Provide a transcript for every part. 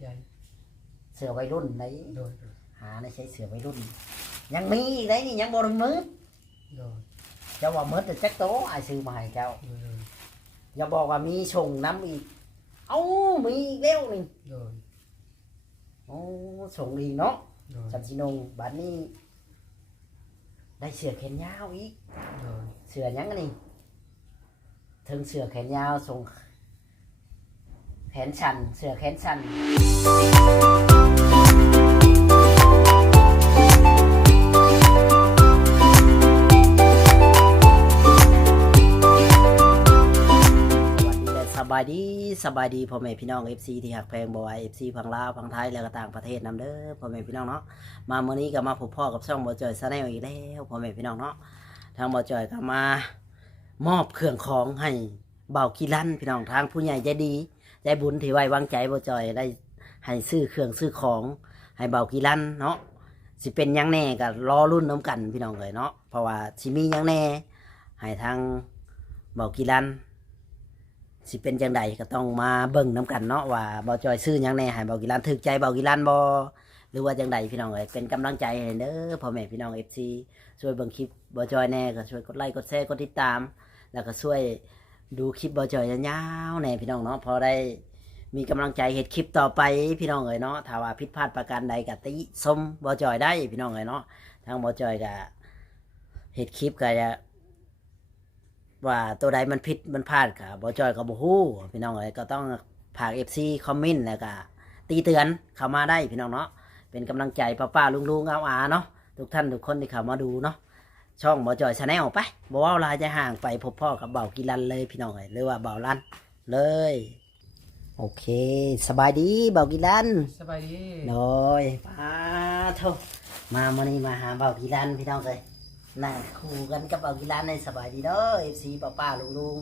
ใจเสือวัยรุ่นไหนโดยหาในใช้เสือวัยรุ่นยังมีอีกได้นี่ยังบ่ได้มืดโดยเจ้าว่ามืดแต่จักโตอ้ายซื้อมาให้เจ้าอย่าบอกว่ามีส่งน้ำอีกเอ้ามีอีกแล้วนี่โดยโอ้ส่งอีกเนาะโดยสันสินงบัดนี้ได้เสือแขนยาวอีกโดยเสือยังนี่ถึงเสือแขนยาวส่งแขนชันเสือแขนชันสบายดีพ่อแม่พี่น้อง FC ที่หักแพงบ่อย FC ฝั่งลาวฝั่งไทยแล้วก็ต่างประเทศนำเด้อพ่อแม่พี่น้องเนาะมามื้อนี้ก็มาพบพ่อกับช่องบ่จอยชาแนลอีกแล้วพ่อแม่พี่น้องเนาะทางบ่จอยก็มามอบเครื่องของให้เบากีรันพี่น้องทางผู้ใหญ่ใจดีใจบุญที่ไว้วางใจบ่จอยได้ให้ซื้อเครื่องซื้อของให้เบากีรันเนาะสิเป็นหยังแน่ก็รอรุ่นน้ำกันพี่น้องเลยเนาะเพราะว่าสิมีหยังแน่ให้ทางเบากีรันสิเป็นจังใดก็ต้องมาเบิ่งน้ำกันเนาะว่าเบาจอยซื้อหยังแน่ให้เบากีรันถึกใจเบากีรันบ่หรือว่าจังใดพี่น้องเอ้ยเป็นกำลังใจให้เด้อพ่อแม่พี่น้อง FC ช่วยเบิ่งคลิปเบาจอยแน่ก็ช่วยกดไลค์กดแชร์กดติดตามแล้วก็ช่วยดูคลิปเบาจอยยาวๆแน่พี่น้องเนาะพอได้มีกำลังใจเฮ็ดคลิปต่อไปพี่น้องเอ้ยเนาะถ้าว่าผิดพลาดประการใดก็ติชมเบาจอยได้พี่น้องเอ้ยเนาะทางเบาจอยก็เฮ็ดคลิปก็จะว่าตัวใดมันผิดมันพลาดกับบอจอยกับบูฮู้พี่น้องเลยก็ต้องฝาก FC คอมเมนต์แล้วก็ตีเตือนเข้ามาได้พี่น้องเนาะเป็นกำลังใจป้าๆลุงๆเอาเนาะทุกท่านทุกคนที่เข้ามาดูเนาะช่องบอจอยชาแนลไปบอกว่าเราจะห่างไปพบพ่อกับเบากีรันเลยพี่น้องเลยหรือว่าเบาลันเลยโอเคสบายดีเบากีรันสบายดีโดยป้าโทมาวันนี้มาหาเบากีรันพี่น้องเลยนั่งคู่กันกับเอากีฬาในสบายดีเด้อ FC ป้าลุง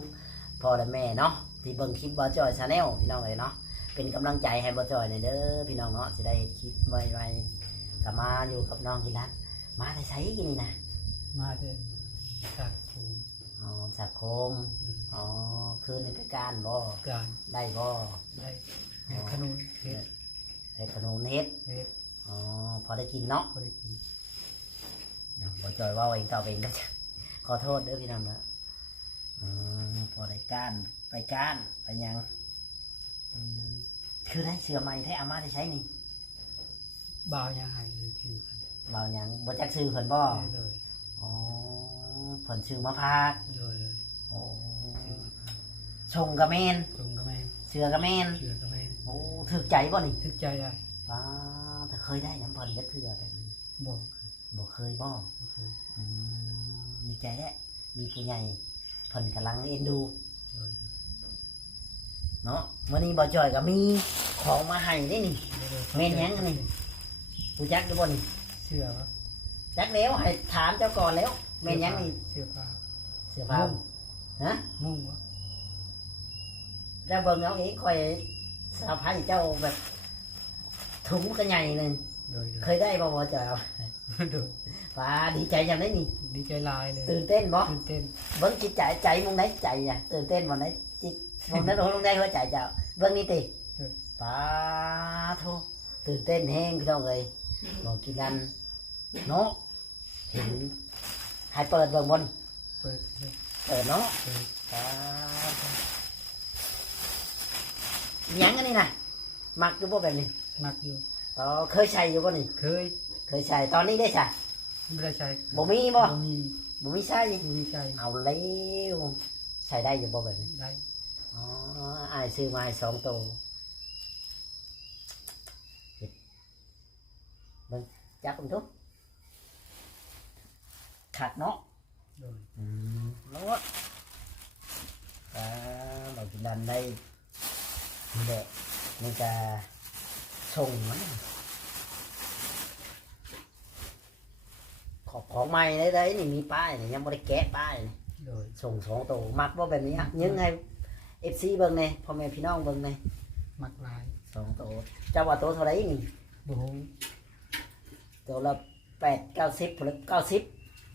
พ่อและแม่เนาะที่เบิ่งคลิปบ่จอยชาแนลพี่น้องเลยเนาะเป็นกำลังใจให้บ่จอยหน่อยเด้อพี่น้องเนาะสิได้คลิปใหม่ๆก็มาอยู่กับน้องกีฬามาได้ใช้กินนี่นะมาเด้จากภูมิอ๋อจากโคมอ๋อคืนนี้ไปการบ่การได้บ่ได้ขนุนเฮ็ดให้ขนมเฮ็ดอ๋อพอได้กินเนาะพอได้กินบ่จอยว่าเองตอบเองก็จะขอโทษเด้อพี่น้องนะพอได้ก้านไปก้านไปยังคือได้เสือใหม่ให้อาม่าได้ใช้นี่บ่าวยังหายเลยชื่อกันบ่าวยังบ่จักซื้อเพิ่นบ่เลยอ๋อเพิ่นชื่อมะพร้าวเลยโอ้ชงกระเมนเสือกระเมนโอ้ถึกใจบ่นี่ถึกใจได้ว้าถ้าเคยได้น้ำเพิ่นจักเทื่อแบบนี้บ่เคยบ่มีใจแหละมีผู้ใหญ่เพิ่นกำลังเอ็นดูเนาะมื้อนี้บ่จอยก็มีของมาให้นี่นี่แม่นหยังนี่ผู้จักดูบ่นี่เสื้อวะจักแล้วให้ถามเจ้าก่อนแล้วแม่นหยังนี่เสื้อผ้าฮะมุ่งวะแล้วเบิ่งเอาอีกค่อยสะพายเจ้าแบบถุงก็ใหญ่นึงเคยได้บ่จอยป้าดีใจจังได้นี่ดีใจลายเลยตื่นเต้นบ่ตื่นเต้นเบิ้งจิตใจมึงไหนใจอ่ะตื่นเต้นบ่ไหนจิตมึงนั้นลงได้หัวใจเจ้าเบิ้งนี่ติป้าโธ่ตื่นเต้นแห้งพี่น้องเอ้ยบอกกินกันเนาะเห็นให้เปิดเบิ่งบนเปิดเนาะป้าหยังอันนี้น่ะมักอยู่บ่แบบนี้มักอยู่อ๋อเคยใช้อยู่บ่นี่เคยใช้ตอนนี้ได้ใช้ไม่ได้ใช้บ่มีบ่ใช่เอาแล้วใช้ได้อยู่บ่แบบนี้ได้อ๋ออายซื้อมาให้2ตัวเบิ่งจับเบิ่งทุกขัดเนาะแล้วเรากินดันได้นี่แหละนี่จะส่งมันของใหม่ได้นี่มีป้ายนี่ยังไม่ได้แกะป้ายส่ง2ตัวมักว่าแบบนี้ยังไง FC เบิ่งเนี่ยพ่อแม่พี่น้องเบิ่งเนี่ยมักลาย2ตัวเจ้าว่าตัวเท่าไรนี่บ่ฮู้ตัวละ8-90ผล90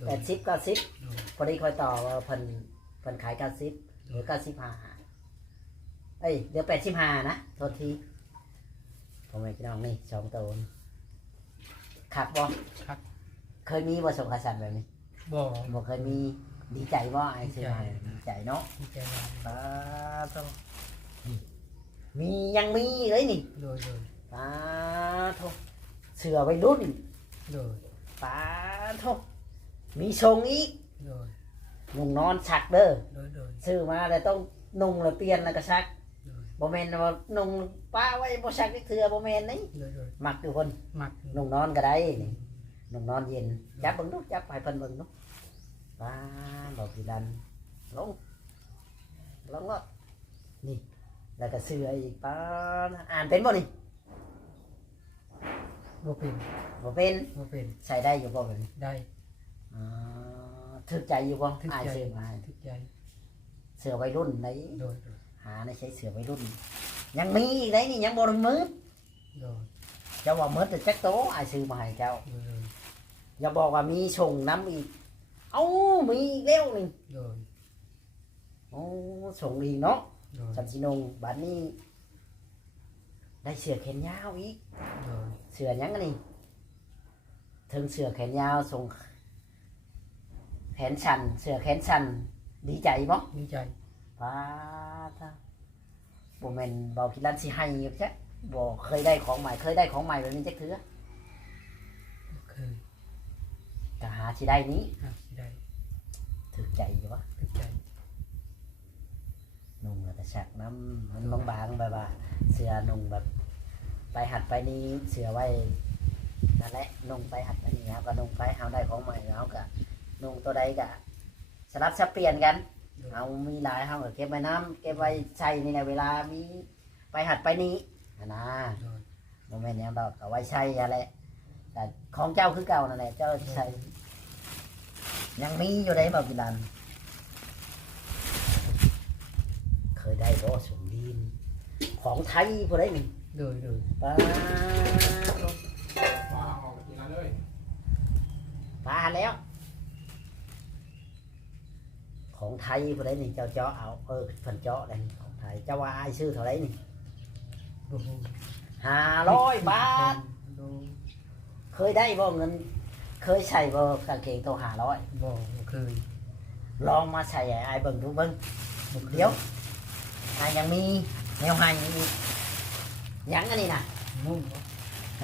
80-90พอดีคอยต่อว่าเพิ่นขาย90หรือ95เอ้ยเดี๋ยว85นะโทษที พ่อแม่พี่น้องนี่สองตัวนี่คักบ่ ครับ เคยมีบ่ส่งขาสั่นแบบนี้ บ่ บ่เคยมีดีใจบ่ไอ้ซื้อมาดีใจเนาะ ดีใจหลาย ป้าต้องมียังมีเลยนี่ โดย ป้าโทเสือวัยรุ่น โดย ป้าโทมีทรงอีก โดย นุ่งนอนชักเด้อ โดย ซื้อมาแล้วต้องนุ่งแล้วเปลี่ยนแล้วก็ชัก โดย บ่แม่นว่านุ่งป้าไว้บ่ชักนี่เถื่อบ่แม่นนี่ โดย มักอยู่คน มัก นุ่งนอนก็ได้นี่นุ่งนอนเย็นจับเบิ่งดูจับให้เพิ่นเบิ่งดูป้าบอกสิดันลงก็นี่แล้วก็เสืออีกป้าอ่านเป็นบ่นี่ บ่เป็น บ่เป็น บ่เป็น ใช้ได้อยู่บ่แบบนี้ ได้ อ๋อถึกใจอยู่บ่ ถึก อาย ใจ ซื้อมาให้ ทุกใจ เสือวัยรุ่นไหน โดย หาในใช้เสือวัยรุ่น ยังมีอีกได้นี่ยังบ่ได้มืด โดย เจ้าว่ามืดแต่จักโตอายซื้อมาให้เจ้า โดย อย่าบอกว่ามีชงน้ำอีกเอ้ามีอีกแล้วนี่ โดย โอ้ส่งอีกเนาะ โดย สันสินงบัดนี้ ได้เสือแขนยาวอีก โดย เสือหยังอันนี่ถึงเสือแขนยาวส่งแขนชันเสือแขนชันดีใจบ่ ดีใจ ป้าท่าบ่แม่นเบาคิดลันสิให้อยู่แท้บ่เคยได้ของใหม่เคยได้ของใหม่แบบนี้จักเทื่อ เคย ก็หาสิได้นี้ สิได้ ถึกใจอยู่วะ ทุกใจ นุ่งแล้วก็ชักน้ำมันบางๆแบบว่าเสือนุ่งแบบ ไปหัดไปนี้เสือไว้นั่นแหละนุ่งไปหัดไปนี่ครับก็นุ่งไปเฮาได้ของใหม่แล้วก็นุ่งตัวใดก็สลับสับเปลี่ยนกัน โดย เอามีหลายเฮาก็เก็บไว้น้ำเก็บไว้ใช้นี่แหละเวลามีไปหัดไปนี้นะ โดย โมเมนต์ยังดอกเอาไว้ใช้อะไรแต่ของเจ้าคือเก่านั่นแหละเจ้าใช้ยังมีอยู่ได้บ่กี่ลันเคยได้บ่สมดีนของไทยพอได้นี่ โดย ป้า ฟ้าออกกินแล้วเลย ป้าแล้ว ของไทยพอได้นี่เจ้าเจาะเอาเพิ่นเจาะเลยของไทยเจ้าว่าอายซื้อเท่าไหร่นี่ โดย 500 บาท โดย เคยได้บ่เงิน เคยใส่บ่กางเกงตัว500 บ่เคย ลองมาใส่ให้อายเบิ่งดูเบิ่ง บ่ค เดี๋ยวอายยังมีแนวให้อีกหยังอันนี้น่ะ งงบ่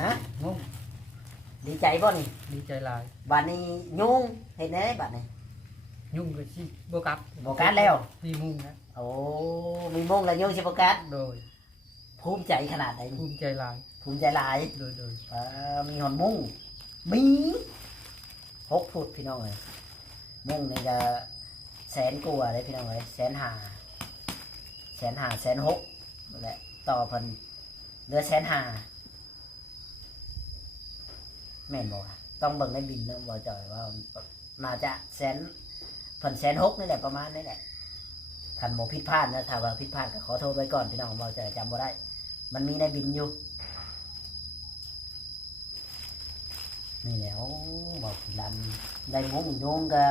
ฮะ งง ดีใจบ่นี่ ดีใจหลาย บัดนี้ยุงเฮ็ดแหน่บัดนี้ ยุ่งก็สิบ่กลับ บ่กัดแล้ว มีมุ่งนะ โอ้มีมงแล้วยุงสิบ่กัด โดย ภูมิใจขนาดใด ภู นี่ มิใจหลาย ภูมิใจหลาย โดย มีหอนมุ้งมี6 ฟุตพี่น้องเอ้ยมุ้งนี่ก็แสนกว่าเลยพี่น้องเอ้ย150,000 160,000นั่นแหละต่อเพิ่นเหลือ150,000แม่นบ่วะต้องเบิ่งในบินเนาะบ่จ่อยว่าน่าจะเพิ่น160,000นี่แหละประมาณนี้แหละคันบ่ผิดพลาดนะถ้าว่าผิดพลาดก็ขอโทษไว้ก่อนพี่น้องบ่จ่อยจำบ่ได้ มันมีในบินอยู่นี่แหละโอ้บอกพี่ลันได้งงโยงก็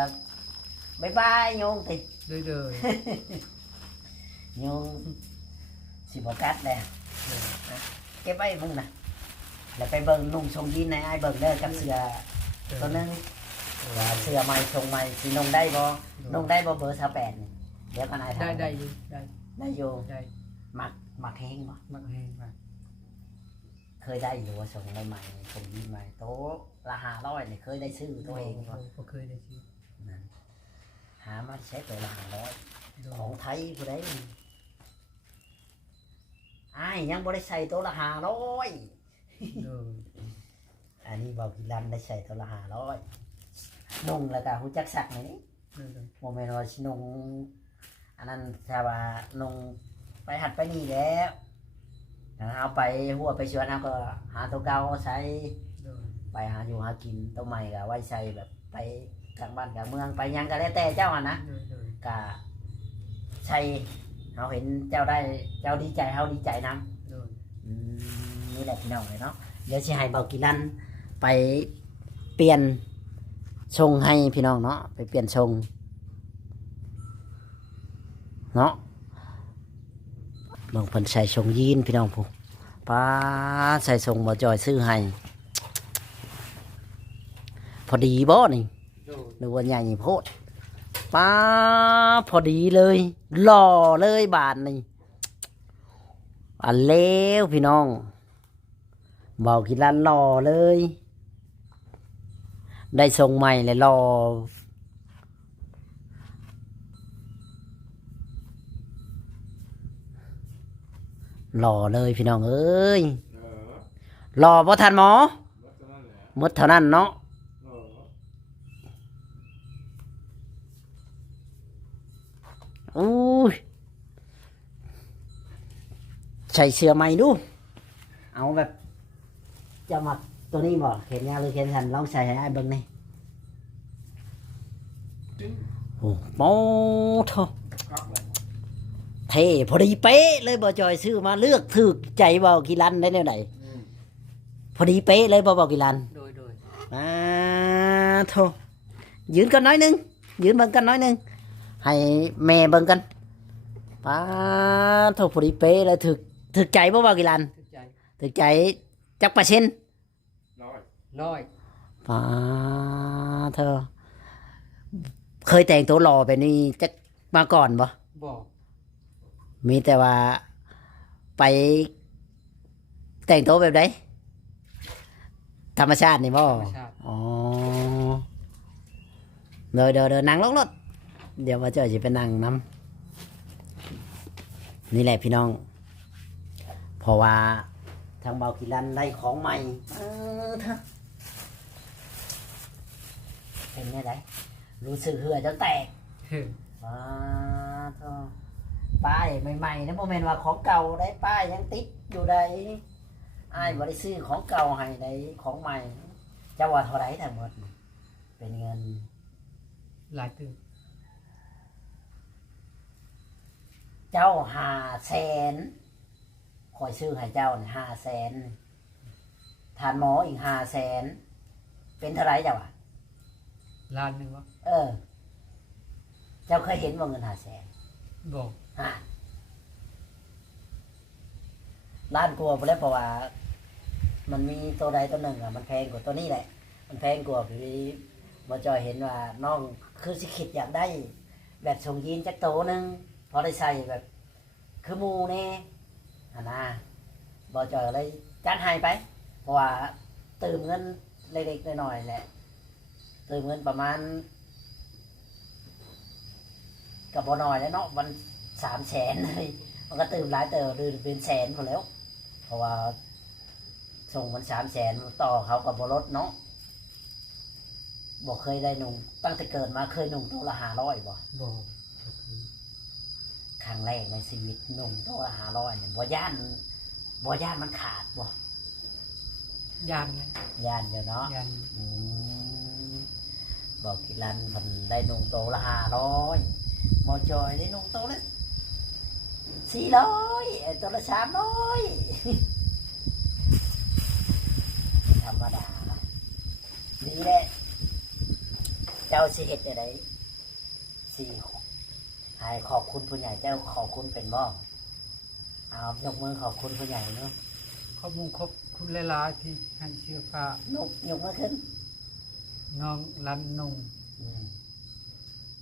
บายบายโยงติ โดย โยงสิบกัดเลยเก็บไว้มึงนะแล้วไปเบิ่งนุ่งชงยีนในไอ้ายเบิ่งเด้อกับเสือตัวนึงว่าเสือใหม่ชงใหม่สินุ่งได้บ่นุ่งได้บ่เบอร์28นี่เดี๋ยวกันไอ้ายถาม ได้อยู่ได้ ได้อยู่ ได้ หมักแห้งบ่ มักแห้งมาก เคยได้อยู่ว่าชงใหม่ๆชงยีนใหม่โต๊ะละ500นี่เคยได้ซื้อตัวเองบ่ บ่เคยได้ชื่อ นั่นหามาใช้ตัวละ500 โด ของ ย ไทยผู้ใดอ้ายยังบ่ได้ใส่ตัวละ500 โดย อันนี้บอกกิรันได้ใส่ตัวละ500นุ่งแล้วก็ฮู้จักสักไหมนี่ โดย บ่แม่นว่าสินุ่งอันนั้นถ้าว่านุ่งไปหัดไปนี่แล้วเอาไปหัวไปชวนเอาก็หาตัวเก่าใช้ โดย ไปหาอยู่หากินตัวใหม่ก็ไว้ใส่แบบไปกลางบ้านกลางเมืองไปหยังก็แล้วแต่เจ้าอ่ะนะ โดย ก็ใช่เขาเห็นเจ้าได้เจ้าดีใจเขาดีใจน โดย ำนี่แหละพี่น้องเลยเนาะเดี๋ยวสิให้เบากิรันไปเปลี่ยนชงให้พี่น้องเนาะไปเปลี่ยนชงเนาะบางคนใส่ชงยีนพี่น้องผู้ ป้าใส่ส่งบ่จอยซื้อให้พอดีบ่นี่ โดย หรือว่าใหญ่โพดป้าพอดีเลยหล่อเลยบาทนี่อันเลวพี่น้องเบากินลันหล่อเลย ได้ทรงใหม่เลยหล่อหล่อเลยพี่น้องเอ้ยหล่อบ่ทันหมอหมดเท่านั้นเนาะอู้ยใส่เสื้อใหม่ดูเอาแบบจะมาตัวนี้บ่เห็นยาหรือเห็นสันลองใส่ให้ไอ้ายเบิ่งนี่โอ้โหโถเท่พอดีเป๊ะเลยบ่จอยซื้อมาเลือกถูกใจบ่กี่ลันได้แนวไหนพอดีเป๊ะเลยบ่กี่ลัน โดย โถยืนกันน้อยหนึงยืนเบิ่งกันน้อยหนึงให้แม่เบิ่งกันป้าโถพอดีเป๊ะเลยถูกใจบ่กี่ลัน ทุกใจ ถูกใจจักเปอร์เซ็นต์ ร้อย ป้าเธอเคยแต่งตัวหล่อแบบนี้จะมาก่อนบ่ บอก มีแต่ว่าไปแต่งตัวแบบไหนธรรมชาตินี่บ่ ธรรมชาติ อ๋อเดินนั่งลงรถเดี๋ยวว่าเจ้าจะไปนั่งน้ำนี่แหละพี่น้องเพราะว่าทางเบากิรันได้ของใหม่เธอเป็นไงไดรู้สึกเหือจะแตก เฮ้ย ว้าเธอป้ายใหม่ๆนะโมเมนว่าของเก่าได้ป้ายยังติดอยู่ได้อ้ายบ่ได้ซื้อของเก่าให้ได้ของใหม่เจ้าว่าเท่าไหรทั้งหมดเป็นเงิน หลายตื่น เจ้า500,000คอยซื้อให้เจ้า500,000ทานหมออีก500,000เป็นเท่าไหรเจ้าอ่ะ ล้านหนึ่งวะ เจ้าเคยเห็นว่าเงิน500,000 บอก ล้านกลัวไปแล้วเพราะว่า มันมีตัวใดตัวหนึ่งอ่ะมันแพงกว่าตัวนี้แหละ มันแพงกว่าพี่มาจอยเห็นว่าน้องคือสิคิดอยากได้ แบบส่งยีนจักโตหนึงพอได้ใส่แบบ คือหมูแน่อันน่ะบอจอยเลยจัดให้ไป เพราะว่าเติมเงินเล็กๆน้อยๆแหละเติมเงินประมาณกับบน้อยแล้วเนาะมัน300,000เลยมันก็เติมหลายเติมเป็นแสนพอแล้ว เพราะว่าส่งมัน300,000ต่อเขากับบรถเนาะบอกเคยได้นุ่งตั้งแต่เกิดมาเคยนุ่งตัวละ500บ่ บอก ครั้งแรกในชีวิตนุ่งตัวละ500เนี่ยบ่ย่านมันขาดบ่ ยานเลย ย่านอยู่เนาะ ยาน อืมบอกกิรันเพิ่นได้นุ่งตัวละ500มอจอยได้นุ่งตัวละ400ไอ้ตัวละ300 ธรรมดานี่แหละเจ้าสิเฮ็ดจังได๋สิให้ขอบคุณผู้ใหญ่เจ้าขอบคุณเป็นบ่เอายกมือขอบคุณผู้ใหญ่เนาะ ขอบคุณคุณหลายๆที่ให้เสื้อผ้าย กมือขึ้น น้องรันนุ่ง อืม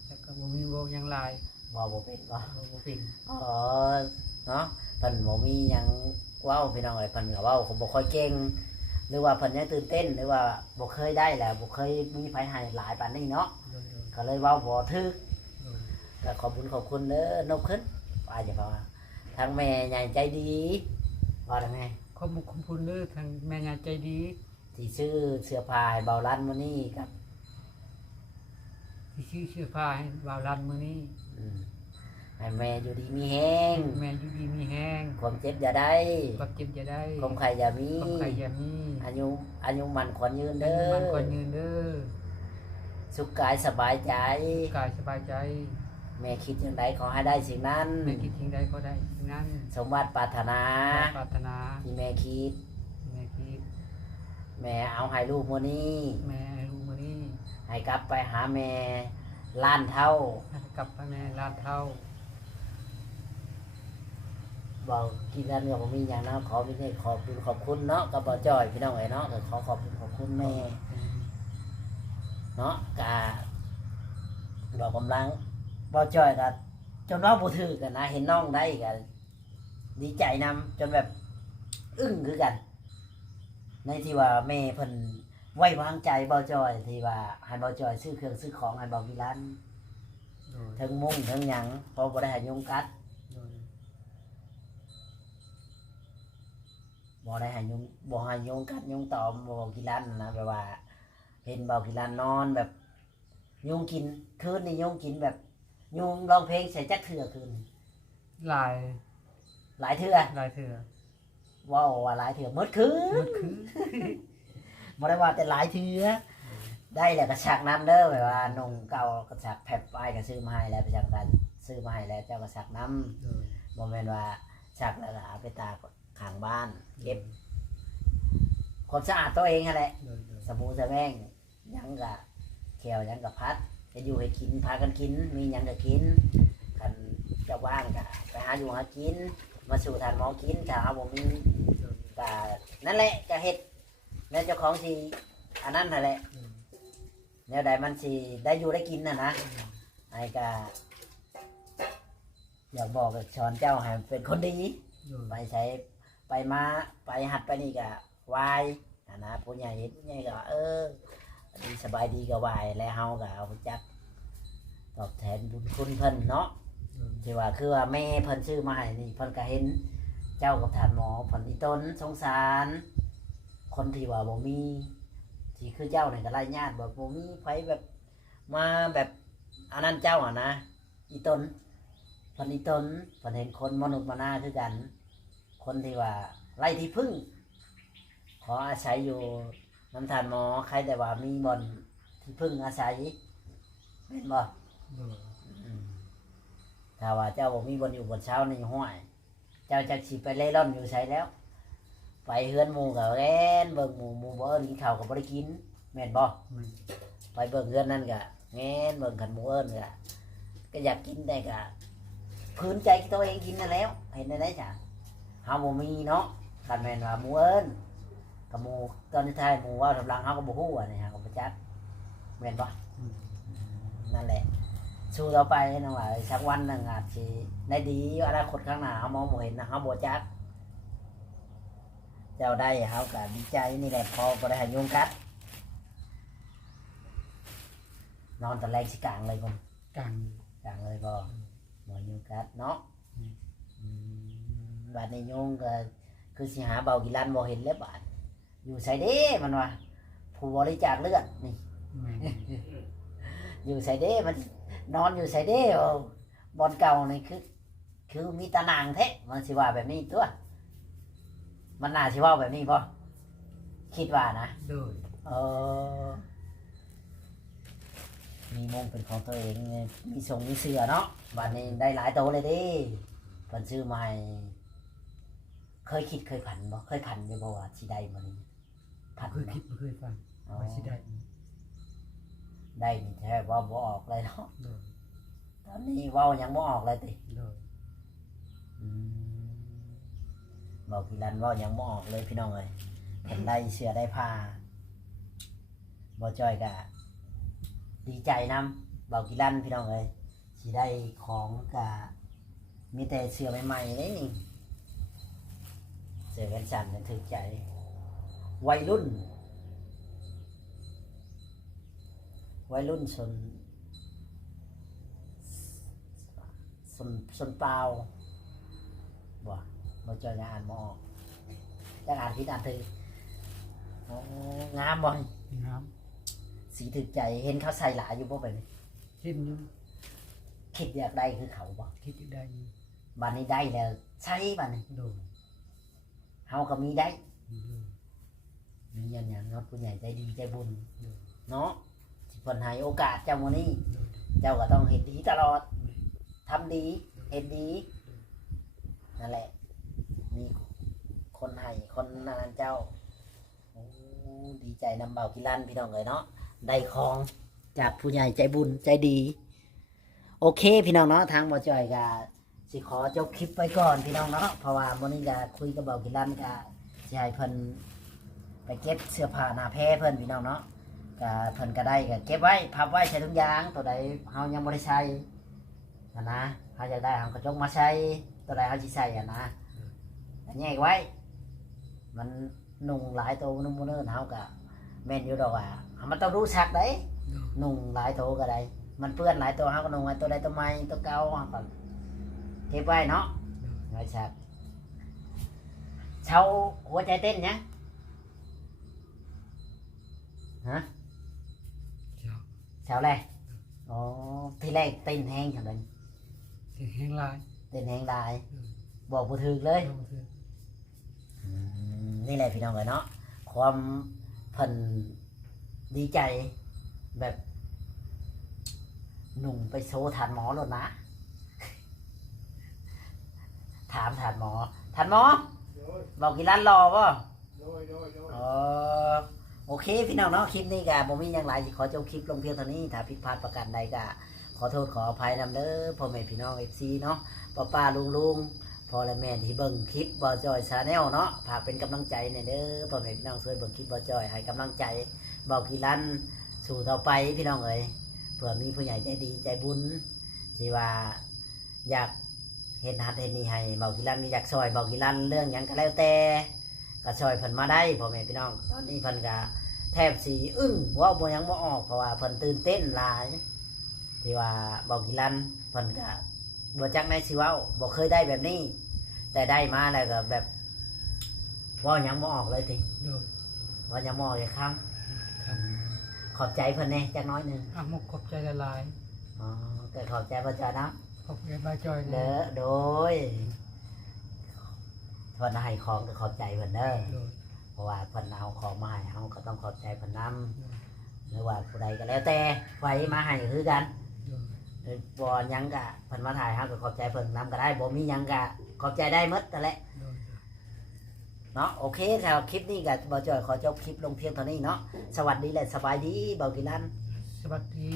แล้วก็บ่มีโบกหยังหลาย บ่เป็นบ่ บ่เป็น เนาะเพิ่นบ่มีหยังเว้าพี่น้องเอ้ยเพิ่นก็เว้าบ่ค่อยเก่งหรือว่าเพิ่นยังตื่นเต้นหรือว่าบ่เคยได้แหละบ่เคยมีไผให้หลายปานนี้เนาะ โดย ก็เลยเว้าบ่ถึก โดย ก็ขอบคุณเด้อนกขึ้นว่าจะว่าทางแม่ใหญ่ใจดีว่าได้แม่ ขอบคุณเด้อทางแม่ยายใจดี ที่ซื้อเสื้อผ้าให้เบารันมื้อนี้กับ ที่ซื้อเสื้อผ้าให้บ่าวรันมื้อนี้ อืมให้แม่อยู่ดีมีแฮง แม่อยู่ดีมีแห้ง ความเจ็บอย่าได้ ความเจ็บจะได้ ความไข้อย่ามี ความใครอย่ามี อายุมันขวัญยืนเด้อ มันก่อนยืนเด้อ สุขกายสบายใจ กายสบายใจ แม่คิดอย่างไรขอให้ได้สิ่งนั้น แม่คิดสิ่งใดก็ได้สิ่งนั้น สมบัติปรารถนา ปรารถนา ที่แม่คิด แม่คิด แม่เอาให้ลูกมื้อนี้ แม่รู้มื้อนี้ ให้กลับไปหาแม่ล้านเท่า ให้กลับไปแม่ลาดเท่า บอกกินกันก็บ่มีหยังเนาะขอมีให้ขอบคุณขอบคุณเนาะกับบ่จ้อยพี่น้องเอ้ยเนาะก็ขอขอบคุณขอบคุณแม่เนาะกะดอกกำลังบ่จ้อยก็จนว่าบ่ถือกันนะเห็นน้องได้ก็ดีใจนำจนแบบอึ้งคือกัน ในที่ว่าแม่เพิ่นไว้วางใจบ่จ้อยที่ว่าให้บ่จ้อยซื้อเครื่องซื้อของให้บ่มีร้าน โดย ทั้งมุ้งทั้งหยังเพราะบ่ได้ให้ยุงกัด โดย บ่ได้ให้ยุงบ่ให้ยุงกัดยุงตอมบ่กินร้านนะแบบว่า เห็นบ่กินร้านนอนแบบ ยุงกินคืนนี่ยุงกินแบบ ยุงร้องเพลงใส่จักเทื่อคืน ลาย หลายเทื่อ ลายเถื่อ เว้าว่าหลายเทื่อหมดคืน มันคือ บ่ได้ว่าแต่หลายเทื่อได้แล้วก็ชักน้ำเด้อแบบว่านงเก่าก็ชักแผบไปก็ซื้อมาให้แล้วไปจังกันซื้อมาให้แล้วเจ้าก็ชักน้ำ โดย บ่แม่นว่าชักแล้วก็เอาไปตากข้างบ้านเก็บความสะอาดตัวเองนั่นแหละ โดยโดย สบู่สะแบงหยังก็แขวหยังก็พัดจะอยู่ให้กินพากันกินมีหยังก็กินกันเจะว่างก็ไปหาอยู่หากินมาสู่ทานหมอกินถ้าเอาบ่มี โดย ก็นั่นแหละก็เฮ็ดแล้วเจ้าของสิอันนั้นนั่นแหละแนวใดมันสิได้อยู่ได้กินน่ะนะไอ้ก็อยากบอกกับสอนเจ้าให้เป็นคนดี โดย ไปใช้ไปมาไปหัดไปนี่ก็วายนะผู้ใหญ่เห็นผู้ใหญ่ก็ดีสบายดีก็วายแล้วเฮาก็เอาไปจักตอบแทนบุญคุณเพิ่นเนาะ โดย ที่ว่าคือว่าแม่เพิ่นชื่อมาให้นี่เพิ่นก็เห็นเจ้ากับทานหมอเพิ่นอีต้นสงสาร คนที่ว่าบ่มีที่คือเจ้าเนี่ยก็ไล่ญาติแบบบ่มีไผแบบมาแบบอันนั้นเจ้าอ่ะนะอีต้นเพิ่นอีต้นเพิ่นเห็นคนมนุษย์มนาคือกัน คนที่ว่าไล่ที่พึ่ง ขออาศัยอยู่น้ำทานหมอใครแต่ว่ามีบ่อนที่พึ่งอาศัยเป็นบ่ โดย อืมถ้าว่าเจ้าบ่มีบ่อนอยู่บ่อนเช้าในห้วย เจ้าจักสิไปเล่ร่อนอยู่ไสแล้ว ไปเฮือนหมู่ก็แล่นเบิ่งหมู่บ่เอิ้นกินข้าวก็บ่ได้กินแม่นบ่ มัน ไปเบิ่งเฮือนนั่นก็แง่นเบิ่งคันหมู่เอิ้นก็อยากกินแต่ก็พื้นใจตัวเองกินนั่นแล้ว เห็นได้ไหมจ้ะเฮาบ่มีเนาะคันแม่นว่าหมู่เอิ้นกับหมู่ตอนท้ายหมู่ว่าสำลังเฮาก็บ่ฮู้อ่ะนี่ฮะก็บ่จักแม่นบ่ อืม นั่นแหละสู้ต่อไปน้องหลายสักวันหนึงอาจสิได้ดีอนาคตข้างหน้าเฮามองบ่เห็นนะเฮาบ่จักเจ้าได้เฮาก็ดีใจนี่แหละพอบ่ได้ให้ยุงกัดนอนตะแลงสิกลางเลยพุ่น กลาง กลางเลยบ่ยุงกัดเนาะ อืม บาดในยุงก็คือสิหาเบากิลันบ่เห็นแล้วบาดอยู่ไสเด้มันว่าผู้บริจาคเลือดนี่ แม่น อยู่ไสเด้มันนอนอยู่ไสเด้บอนเก่านี่คือมีตะนางแท้มันสิว่าแบบนี้ตัวมันน่าสิว่าแบบนี้บ่คิดว่านะ โดย เออมีมงเป็นของตัวเองไงมีส่งมีเสือเนาะบาดนี้ได้หลายโตเลยเดิเพิ่นซื้อใหม่เคยคิดเคยผันบ่เคยผันอยู่บ่ว่าสิได้บ่นี่ผัน เคย บ่ คิดบ่เคยฟัง อ๋อ ว่าสิได้ ได้นี่แท้ว่าบ่ออกเลยเนาะ โดย ตอนนี้เว้ายังบ่ออกเลยติ โดย อืมบอกพี่รันเว้ายังบ่ออกเลยพี่น้องเอ้ยเพิ่นได้เสือได้ผ้าบ่จ้อยก็ดีใจนำบอกพี่รันพี่น้องเอ้ยสิได้ของก็มีแต่เสือใหม่ๆเลยนี่เสือกันสั่นกันถึกใจวัยรุ่นสนเปล่าบ่เจอยังอ่านบ่ออกยังอ่านผิดอ่านถูกโอ้งามบ่ งาม สีถึกใจเห็นเขาใส่หลายอยู่บ่ไปนี่ เห็นอยู่ คิดอยากได้คือเขาบ่ คิดอยู่ได้อยู่ บัดนี้ได้แล้วใช่บัดนี้ โดย เฮาก็มีได้ โดย มีอย่างเนาะผู้ใหญ่ใจดีใจบุญ โดย เนาะที่เพิ่นให้โอกาสเจ้ามื้อนี้ โดย เจ้าก็ต้องเฮ็ดดีตลอดทำดีเฮ็ดดีนั่นแหละ มีคนให้คนนั้นเจ้าโอ้ดีใจนำเบากิลันพี่น้องเลยเนาะได้ของจากผู้ใหญ่ใจบุญใจดี โอเคพี่น้องเนาะทางบ่จ่อยก็ สิขอจบคลิปไปก่อนพี่น้องเนาะเพราะว่ามื้อนี้จะคุยกับเบากิรันก็สิให้เพิ่นไปเก็บเสื้อผ้าหน้าแพรเพิ่นพี่น้องเนาะก็เพิ่นก็ได้ก็เก็บไว้พับไว้ใช้ทุกอย่างตัวใดเฮายังบ่ได้ใช้นะเฮาอยากได้เฮาก็จกมาใช้ตัวใดเฮาสิใช้นะแยกไว้มันนุ่งหลายตัวนุ่งบ่เนิ่นเฮาก็แม่นอยู่ดอกว่ามันต้องรู้ชักได้นุ่งหลายตัวก็ได้มันเปื้อนหลายตัวเฮาก็นุ่งไว้ตัวใดตัวใหม่ตัวเก่าเฮาก็เก็บไว้เนาะไว้ชักเช้าหัวใจเต้นยังฮะ เจ้า เช้าแรกอ๋อที่แรกเต้นแห้งจังเลย เสียงแห้งลาย เต้นแห้งได้บอกบ่ถูกเลย เอาเถอะ นี่แหละพี่น้องเลยเนาะความเพิ่นดีใจแบบหนุ่มไปโชว์ฐานหมอรถนะ ถามฐานหมอบอกกี่ล้านรอป่ะอ๋อโอเคพี่น้องเนาะคลิปนี้ก็บ่มีหยังหลายสิขอจบคลิปลงเพียงเท่านี้ถ้าผิดพลาดประการใดก็ขอโทษขออภัยนำเด้อพ่อแม่พี่น้อง FC เนาะป้าลุงพ่อและแม่ที่เบิ่งคลิปบ่จอยชาแนลเนาะฝากเป็นกำลังใจหน่อยเด้อพ่อแม่พี่น้องช่วยเบิ่งคลิปบ่จอยให้กำลังใจบอกกี่ล้านสู่ต่อไปพี่น้องเอ้ยเผื่อมีผู้ใหญ่ใจดีใจบุญที่ว่าอยากเห็นหัดเห็นนี่ให้เบากี่ล้านอยากซอยเบากี่ล้านเรื่องหยังก็แล้วแต่ก็ซอยเพิ่นมาได้พ่อแม่พี่น้องตอนนี้เพิ่นก็แทบสิอึ้งเว่าบ่หยังบ่ออกเพราะว่าเพิ่นตื่นเต้นหลายที่ว่าเบากี่ล้านเพิ่นก็บ่จักในสิเว้าบ่เคยได้แบบนี้ แต่ได้มาแล้วก็แบบเว่าหยังบ่ออกเลยติ โดย เว่าหยังบ่ออกเลยครับ ครับ ขอบใจเพิ่นแหน่จักน้อยหนึง มกขอบใจละลาย อ๋อแต่ขอบใจบ่จอยนะ ขอบใจบาจอย เด้อโดยเพิ่นให้ของก็ขอบใจเพิ่นเด้อ โดย เพราะว่าเพิ่นเอาของมาให้เฮาก็ต้องขอบใจเพิ่นนํหรือว่าผู้ใดก็แล้วแต่ไว้มาให้คือกัน โดย บ่หยังก็เพิ่นมาถ่ายเฮาก็ขอบใจเพิ่นนํก็ได้บ่มีหยังก็ขอบใจได้หมดนั่นแหละ โดย เนาะโอเคครับคลิปนี้ก็บ่จอยขอจบคลิปลงเพียงเท่านี้เนาะสวัสดีและสบายดีเบากิรัน สวัสดี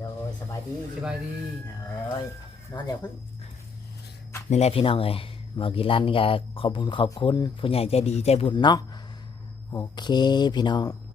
โดยสบายดี สบายดี เอ้ยนอนอย่าเพิ่งนี่แหละพี่น้องเอ้ยเบากิรันก็ขอบคุณผู้ใหญ่ใจดีใจบุญเนาะโอเคพี่น้อง